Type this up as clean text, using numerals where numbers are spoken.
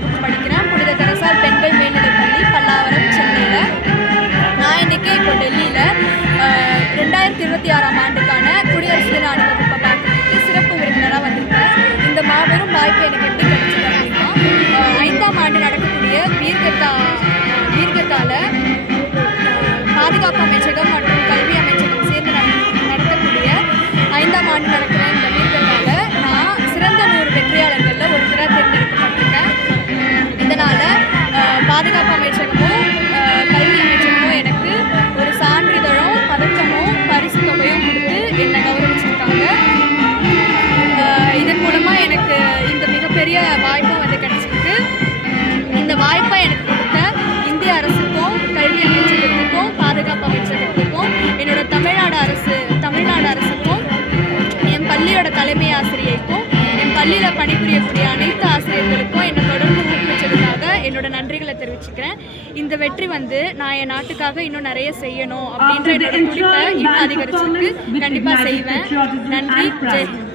வகுப்பு படிக்கிறேன். புனித தெரசால் பெண்கள் மேல்நிலைப்பள்ளி, பல்லாவரம், சென்னையில். நான் இன்றைக்கி இப்போ டெல்லியில் 2026ஆம் ஆண்டுக்கான குடியரசு தின அணிவகுப்பை பார்க்கறதுக்கு சிறப்பு விருந்தினராக வந்திருக்கேன். இந்த மாபெரும் வாய்ப்பு எனக்கு எப்படி கிடைச்சது அப்படின்னா, 5ஆம் ஆண்டு நடக்கக்கூடிய வீர்கத்தால பாதுகாப்பு அமைச்சகம் மற்றும் கல்வி அமைச்சகம் சேர்ந்து நடத்தக்கூடிய 5ஆம் ஆண்டு நடக்கிற இந்த வீர்கத்தால நான் சிறந்த 100 வெற்றியாளர்களில் ஒருத்தராக தேர்ந்தெடுக்கப்பட்டிருக்கேன். இதனால் பாதுகாப்பு அமைச்சகமும் கல்வி அமைச்சகமும் எனக்கு ஒரு சான்றிதழும் பதக்கமும் பரிசு தொகையும் கொடுத்து என்னை கௌரவிச்சிருக்காங்க. இதன் மூலமாக எனக்கு இந்த மிகப்பெரிய வாய்ப்பும் வந்து கிடைச்சிருக்கு. இந்த வாய்ப்பை எனக்கு கொடுத்த இந்திய அரசுக்கும் கல்வி அமைச்சகத்துக்கும் பாதுகாப்பு அமைச்சகத்துக்கும் என்னோட தமிழ்நாடு அரசுக்கும் என் பள்ளியோட தலைமை ஆசிரியருக்கும் என் பள்ளியில் பணிபுரியக்கூடிய அனைத்து ஆசிரியர்களுக்கும் என்னை தொடர்ந்து ஊக்குவிச்சதுக்காக என்னோட நன்றிகளை தெரிவிச்சுக்கிறேன். இந்த வெற்றி வந்து நான் என் நாட்டுக்காக இன்னும் நிறைய செய்யணும் அப்படின்ற என்னோட துடிப்பை இன்னும் அதிகரிச்சுட்டு கண்டிப்பாக செய்வேன். நன்றி. ஜெய் ஹிந்த்.